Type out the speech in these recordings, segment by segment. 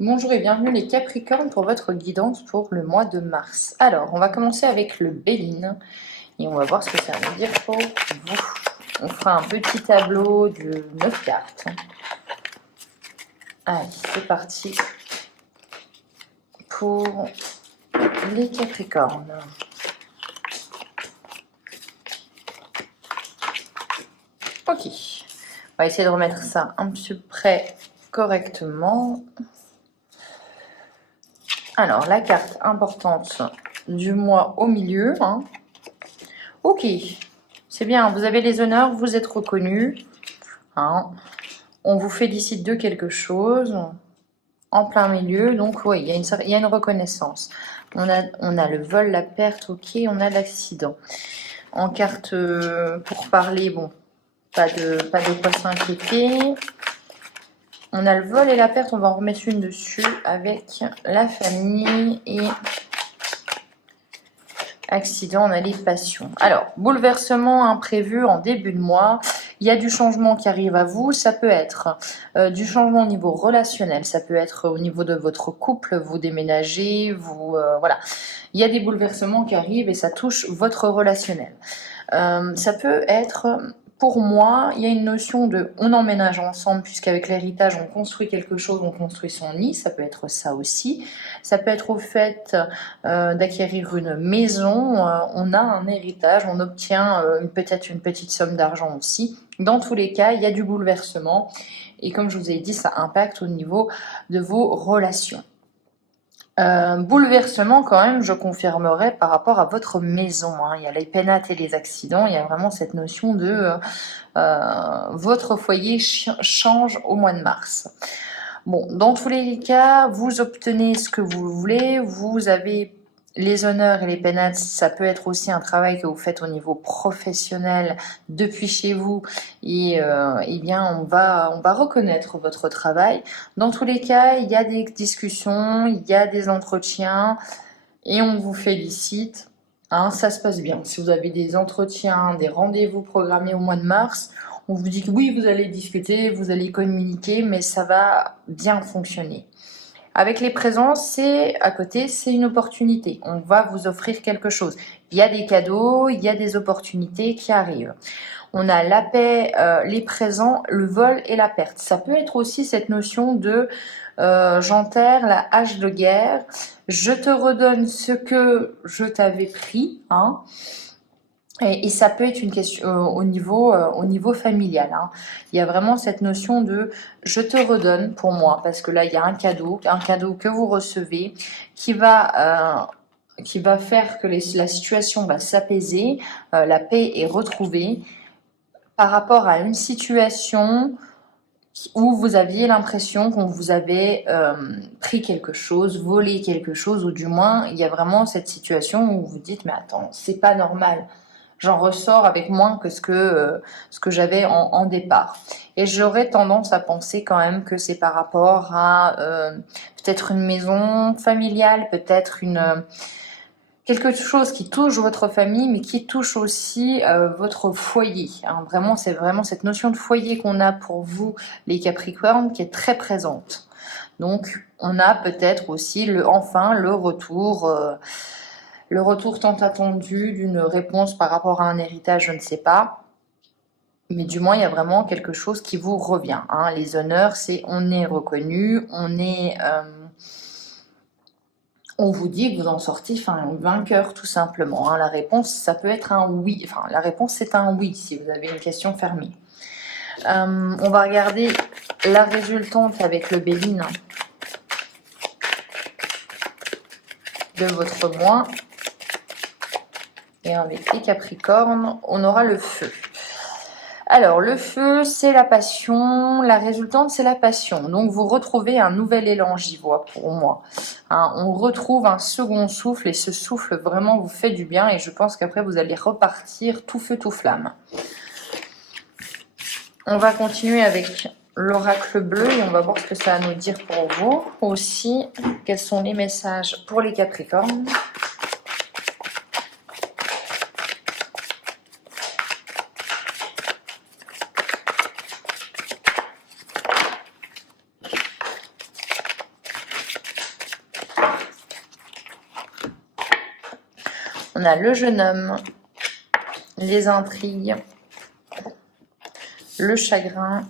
Bonjour et bienvenue les Capricornes pour votre guidance pour le mois de mars. Alors, on va commencer avec le Béline et on va voir ce que ça veut dire pour vous. On fera un petit tableau de 9 cartes. Allez, c'est parti pour les Capricornes. Ok, on va essayer de remettre ça un petit peu près correctement. Alors, la carte importante du mois au milieu. Ok, c'est bien, vous avez les honneurs, vous êtes reconnus. On vous félicite de quelque chose en plein milieu. Donc oui, il y a une reconnaissance. On a le vol, la perte, ok, on a l'accident. En carte pour parler, bon, pas de quoi s'inquiéter. On a le vol et la perte, on va en remettre une dessus avec la famille et accident, on a les passions. Alors, bouleversement imprévu en début de mois. Il y a du changement qui arrive à vous. Ça peut être du changement au niveau relationnel. Ça peut être au niveau de votre couple. Vous déménagez, voilà. Il y a des bouleversements qui arrivent et ça touche votre relationnel. Ça peut être, pour moi, il y a une notion de on emménage ensemble, puisqu'avec l'héritage, on construit quelque chose, on construit son nid. Ça peut être ça aussi. Ça peut être au fait d'acquérir une maison. On a un héritage, on obtient peut-être une petite somme d'argent aussi. Dans tous les cas, il y a du bouleversement. Et comme je vous ai dit, ça impacte au niveau de vos relations. Bouleversement quand même, je confirmerai par rapport à votre maison. Il y a les pénates et les accidents, il y a vraiment cette notion de votre foyer change au mois de mars. Bon, dans tous les cas, vous obtenez ce que vous voulez, vous avez les honneurs et les pénates, ça peut être aussi un travail que vous faites au niveau professionnel depuis chez vous et eh bien on va reconnaître votre travail. Dans tous les cas, il y a des discussions, il y a des entretiens et on vous félicite. Ça se passe bien. Si vous avez des entretiens, des rendez-vous programmés au mois de mars, on vous dit que oui, vous allez discuter, vous allez communiquer, mais ça va bien fonctionner. Avec les présences, à côté, c'est une opportunité. On va vous offrir quelque chose. Il y a des cadeaux, il y a des opportunités qui arrivent. On a la paix, les présents, le vol et la perte. Ça peut être aussi cette notion de j'enterre la hache de guerre, je te redonne ce que je t'avais pris, Et ça peut être une question au niveau familial. Il y a vraiment cette notion de je te redonne pour moi, parce que là il y a un cadeau que vous recevez qui va faire que la situation va s'apaiser, la paix est retrouvée par rapport à une situation où vous aviez l'impression qu'on vous avait pris quelque chose, volé quelque chose, ou du moins il y a vraiment cette situation où vous vous dites mais attends, c'est pas normal. J'en ressors avec moins que ce que j'avais en départ. Et j'aurais tendance à penser quand même que c'est par rapport à peut-être une maison familiale, peut-être quelque chose qui touche votre famille, mais qui touche aussi votre foyer. Vraiment, c'est vraiment cette notion de foyer qu'on a pour vous, les Capricornes, qui est très présente. Donc, on a peut-être aussi le retour tant attendu d'une réponse par rapport à un héritage, je ne sais pas. Mais du moins, il y a vraiment quelque chose qui vous revient. Les honneurs, c'est on est reconnu, on vous dit que vous en sortez vainqueur, tout simplement. La réponse, ça peut être un oui. La réponse, c'est un oui, si vous avez une question fermée. On va regarder la résultante avec le Béline de votre mois. Et avec les Capricornes, on aura le feu. Alors, le feu, c'est la passion. La résultante, c'est la passion. Donc, vous retrouvez un nouvel élan, j'y vois, pour moi. On retrouve un second souffle et ce souffle vraiment vous fait du bien. Et je pense qu'après, vous allez repartir tout feu, tout flamme. On va continuer avec l'oracle bleu et on va voir ce que ça va nous dire pour vous. Aussi, quels sont les messages pour les Capricornes. On a le jeune homme, les intrigues, le chagrin,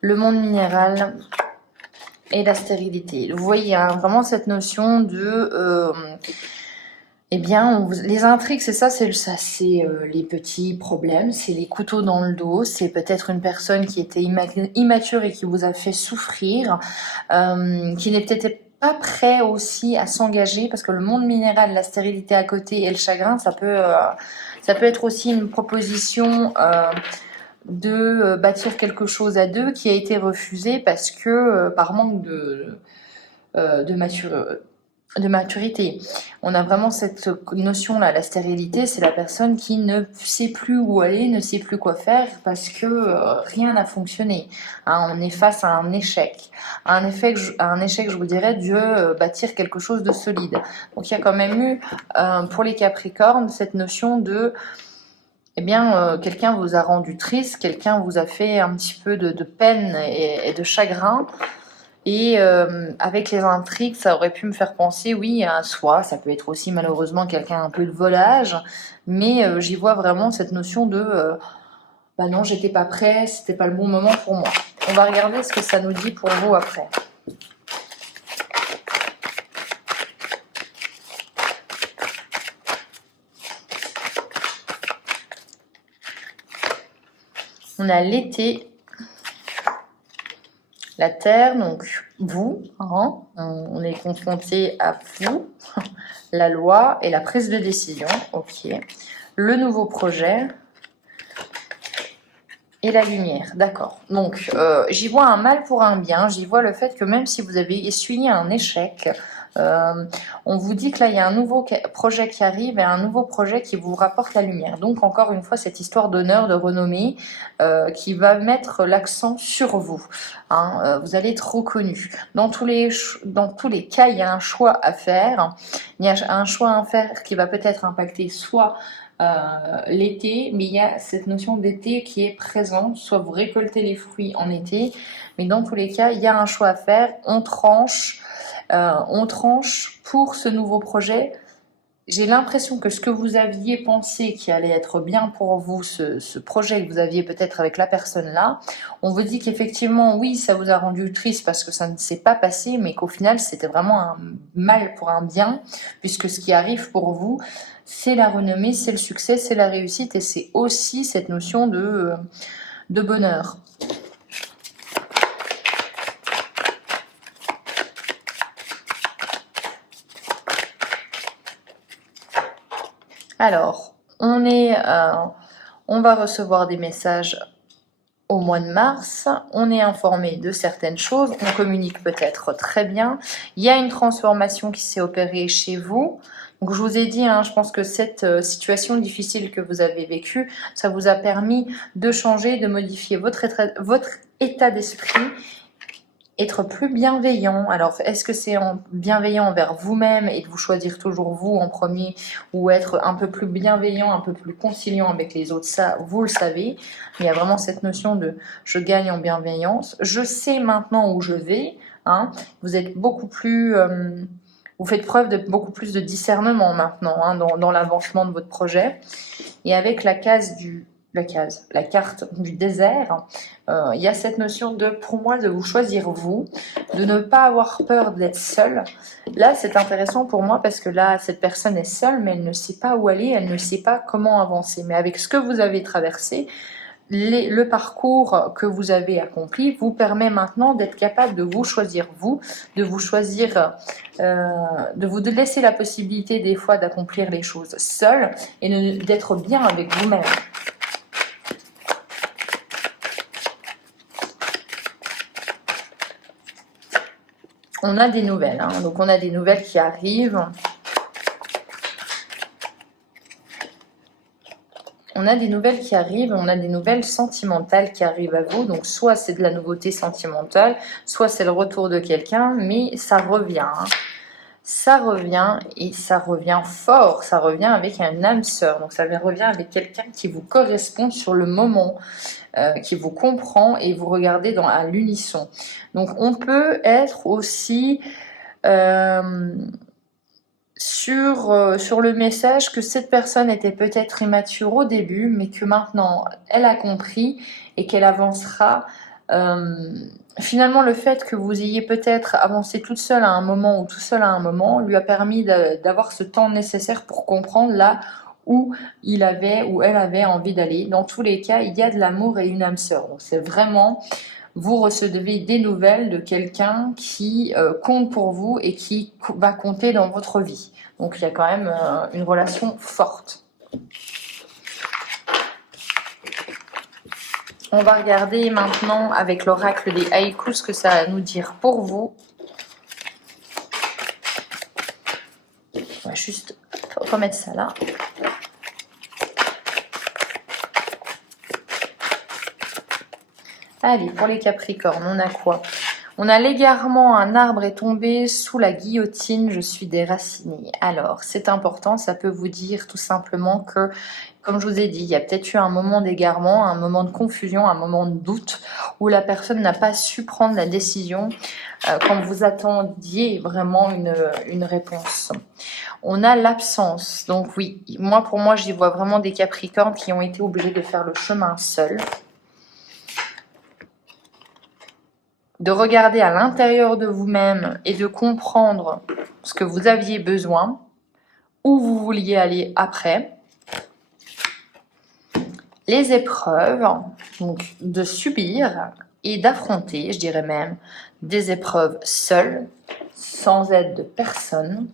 le monde minéral et la stérilité. Vous voyez hein, vraiment cette notion de... eh bien, les intrigues, c'est ça, c'est les petits problèmes, c'est les couteaux dans le dos, c'est peut-être une personne qui était immature et qui vous a fait souffrir, qui n'est peut-être pas prêt aussi à s'engager, parce que le monde minéral, la stérilité à côté et le chagrin, ça peut être aussi une proposition de bâtir quelque chose à deux qui a été refusée parce que par manque de maturité. On a vraiment cette notion-là, la stérilité, c'est la personne qui ne sait plus où aller, ne sait plus quoi faire parce que rien n'a fonctionné. Hein, on est face à un échec. Un échec, je vous dirais, de bâtir quelque chose de solide. Donc il y a quand même eu, pour les Capricornes, cette notion de... Eh bien, quelqu'un vous a rendu triste, quelqu'un vous a fait un petit peu de peine et de chagrin. Et avec les intrigues, ça aurait pu me faire penser, oui, à soi. Ça peut être aussi malheureusement quelqu'un un peu de volage, mais j'y vois vraiment cette notion de bah non, j'étais pas prêt, c'était pas le bon moment pour moi. On va regarder ce que ça nous dit pour vous après. On a l'été, la terre, donc vous, hein, on est confronté à vous, la loi et la prise de décision, ok. Le nouveau projet et la lumière, d'accord. Donc j'y vois un mal pour un bien, j'y vois le fait que même si vous avez essuyé un échec, on vous dit que là il y a un nouveau projet qui arrive et un nouveau projet qui vous rapporte la lumière. Donc encore une fois cette histoire d'honneur, de renommée qui va mettre l'accent sur vous. Hein, vous allez être reconnu. Dans tous les cas, il y a un choix à faire. Il y a un choix à faire qui va peut-être impacter soit l'été, mais il y a cette notion d'été qui est présente, soit vous récoltez les fruits en été, mais dans tous les cas, il y a un choix à faire, on tranche pour ce nouveau projet. J'ai l'impression que ce que vous aviez pensé qui allait être bien pour vous, ce projet que vous aviez peut-être avec la personne là, on vous dit qu'effectivement, oui, ça vous a rendu triste parce que ça ne s'est pas passé, mais qu'au final, c'était vraiment un mal pour un bien, puisque ce qui arrive pour vous, c'est la renommée, c'est le succès, c'est la réussite, et c'est aussi cette notion de bonheur. Alors, on va recevoir des messages au mois de mars, on est informé de certaines choses, on communique peut-être très bien, il y a une transformation qui s'est opérée chez vous. Donc je vous ai dit, hein, je pense que cette situation difficile que vous avez vécue, ça vous a permis de changer, de modifier votre état d'esprit, être plus bienveillant. Alors, est-ce que c'est bienveillant envers vous-même et de vous choisir toujours vous en premier, ou être un peu plus bienveillant, un peu plus conciliant avec les autres? Ça, vous le savez. Il y a vraiment cette notion de je gagne en bienveillance. Je sais maintenant où je vais. Hein. Vous êtes beaucoup plus... vous faites preuve de beaucoup plus de discernement maintenant hein, dans l'avancement de votre projet. Et avec la carte du désert, il y a cette notion pour moi, de vous choisir vous, de ne pas avoir peur d'être seul. Là, c'est intéressant pour moi parce que là, cette personne est seule, mais elle ne sait pas où aller, elle ne sait pas comment avancer. Mais avec ce que vous avez traversé, le parcours que vous avez accompli vous permet maintenant d'être capable de vous choisir vous, de vous choisir, de vous laisser la possibilité des fois d'accomplir les choses seul et d'être bien avec vous-même. On a des nouvelles, hein. Donc on a des nouvelles qui arrivent. On a des nouvelles qui arrivent, on a des nouvelles sentimentales qui arrivent à vous. Donc soit c'est de la nouveauté sentimentale, soit c'est le retour de quelqu'un, mais ça revient. Hein. Ça revient et ça revient fort, ça revient avec un âme sœur. Donc ça revient avec quelqu'un qui vous correspond sur le moment, qui vous comprend et vous regardez à l'unisson. Donc on peut être aussi... sur le message que cette personne était peut-être immature au début, mais que maintenant elle a compris et qu'elle avancera. Finalement, le fait que vous ayez peut-être avancé toute seule à un moment ou tout seul à un moment lui a permis d'avoir ce temps nécessaire pour comprendre là où il avait ou elle avait envie d'aller. Dans tous les cas, il y a de l'amour et une âme sœur. Donc c'est vraiment, vous recevez des nouvelles de quelqu'un qui compte pour vous et qui va compter dans votre vie. Donc il y a quand même une relation forte. On va regarder maintenant avec l'oracle des haïkus ce que ça va nous dire pour vous. On va juste remettre ça là. Allez, pour les Capricornes, on a quoi? On a l'égarement, un arbre est tombé sous la guillotine, je suis déracinée. Alors, c'est important, ça peut vous dire tout simplement que, comme je vous ai dit, il y a peut-être eu un moment d'égarement, un moment de confusion, un moment de doute, où la personne n'a pas su prendre la décision quand vous attendiez vraiment une réponse. On a l'absence, donc oui, pour moi, j'y vois vraiment des Capricornes qui ont été obligés de faire le chemin seuls. De regarder à l'intérieur de vous-même et de comprendre ce que vous aviez besoin, où vous vouliez aller après. Les épreuves, donc de subir et d'affronter, je dirais même, des épreuves seules, sans aide de personne.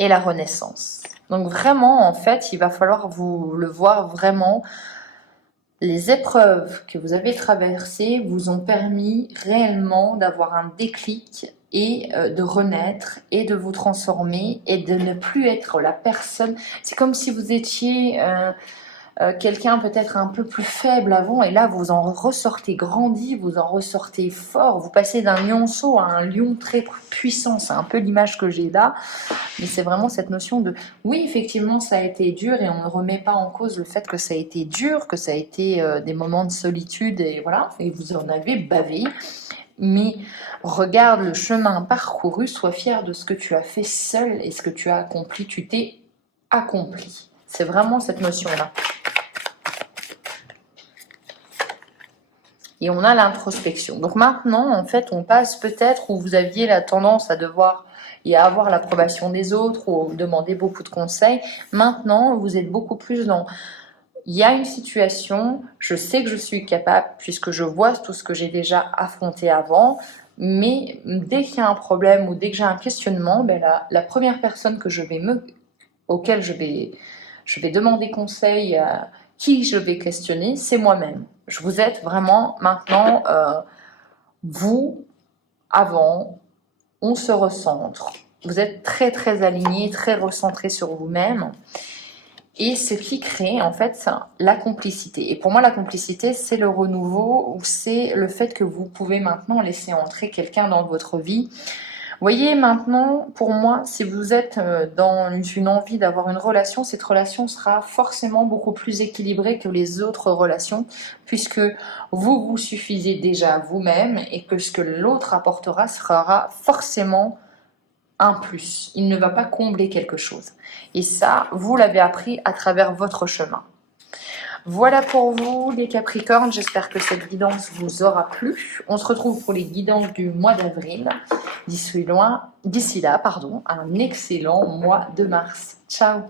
Et la renaissance. Donc vraiment, en fait, il va falloir vous le voir vraiment. Les épreuves que vous avez traversées vous ont permis réellement d'avoir un déclic et de renaître et de vous transformer et de ne plus être la personne. C'est comme si vous étiez quelqu'un peut-être un peu plus faible avant et là vous en ressortez grandi, vous en ressortez fort, vous passez d'un lionceau à un lion très puissant. C'est un peu l'image que j'ai là, mais c'est vraiment cette notion de oui, effectivement ça a été dur et on ne remet pas en cause le fait que ça a été dur, que ça a été des moments de solitude et voilà, et vous en avez bavé. Mais regarde le chemin parcouru, sois fier de ce que tu as fait seul et ce que tu as accompli, tu t'es accompli. C'est vraiment cette notion-là. Et on a l'introspection. Donc maintenant, en fait, on passe peut-être où vous aviez la tendance à devoir et à avoir l'approbation des autres ou demander beaucoup de conseils. Maintenant, vous êtes beaucoup plus dans il y a une situation, je sais que je suis capable puisque je vois tout ce que j'ai déjà affronté avant, mais dès qu'il y a un problème ou dès que j'ai un questionnement, ben la première personne que auquel je vais demander conseil, qui je vais questionner, c'est moi-même. Je vous êtes vraiment maintenant, vous, avant, on se recentre. Vous êtes très très aligné, très recentré sur vous-même. Et ce qui crée en fait la complicité. Et pour moi, la complicité, c'est le renouveau ou c'est le fait que vous pouvez maintenant laisser entrer quelqu'un dans votre vie. Vous voyez, maintenant, pour moi, si vous êtes dans une envie d'avoir une relation, cette relation sera forcément beaucoup plus équilibrée que les autres relations, puisque vous vous suffisez déjà vous-même et que ce que l'autre apportera sera forcément un plus. Il ne va pas combler quelque chose. Et ça, vous l'avez appris à travers votre chemin. Voilà pour vous les Capricornes, j'espère que cette guidance vous aura plu. On se retrouve pour les guidances du mois d'avril. D'ici là, un excellent mois de mars. Ciao!